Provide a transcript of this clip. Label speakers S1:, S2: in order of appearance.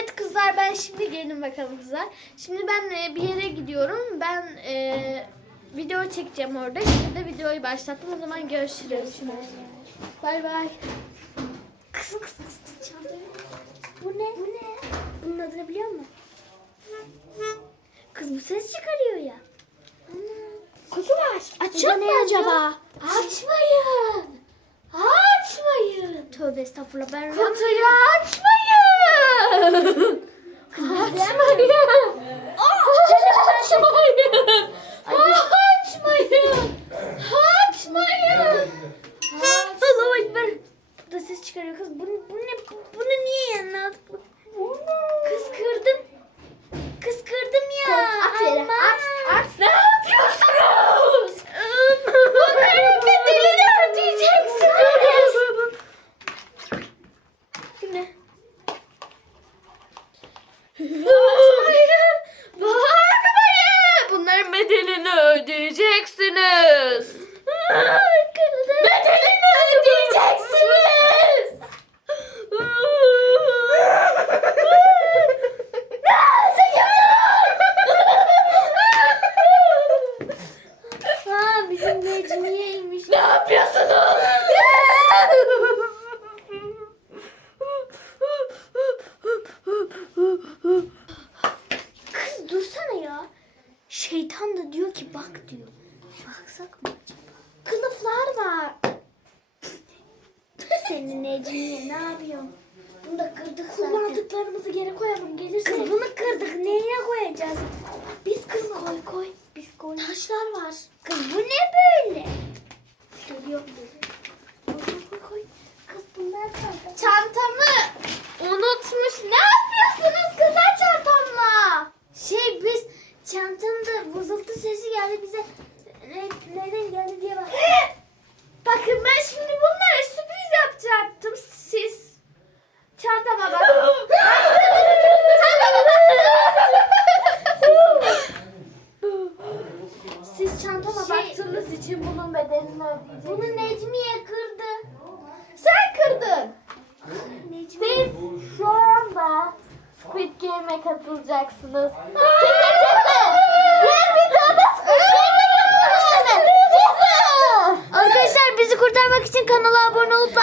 S1: Evet kızlar ben şimdi gelin bakalım kızlar. Şimdi ben e, bir yere gidiyorum. Ben e, video çekeceğim orada. Şimdi de videoyu başlattım. O zaman görüşürüz. Bay bay. Kız kız kız kız çantayı. Bu ne? Bu ne? Bunun adını biliyor musun? Kız bu ses çıkarıyor ya. Kutu var. Mu acaba? Açmayın. Açmayın. Tövbe estağfurullah ben Kutuyu açmayın. Açmayın. Açmayın. Açmayın. Açmayın. Allah'a ekber. Bu da ses çıkarıyor kız. Bu, bu ne? Bu, bunu niye yanına aldık? Kız kırdım. Kız kırdım ya.
S2: At yere,
S1: Aman.
S2: at, at.
S1: Ne yapıyorsunuz? Bunların bedelini ödeyeceksiniz. Bu ne? Bağırmayın. Bağırmayın. Bunların bedelini ödeyeceksiniz. Bedelini ödeyeceksiniz.
S2: Ha bizim Necmiye'ymiş.
S1: Ne yapıyorsunuz?
S2: Kız dursana ya. Şeytan da diyor ki bak diyor. Baksak mı acaba? Kılıflar var. Senin Necmiye ne yapıyorsun? Bunu da kırdık zaten. Kullandıklarımızı geri koyalım gelirse. Kız bunu kırdık. Neye koyacağız? Biz kız koy koy. Biz koy. Taşlar var. Kız bu ne böyle? Geliyor. Koy koy. koy. Kız bunlar kaldı.
S1: Çantamı
S2: için bunun bedelini ödeyeceğiz. Bunu Necmiye kırdı.
S1: Sen kırdın. Siz şu anda Squid Game'e katılacaksınız. Kimse Arkadaşlar bizi kurtarmak için kanala abone olup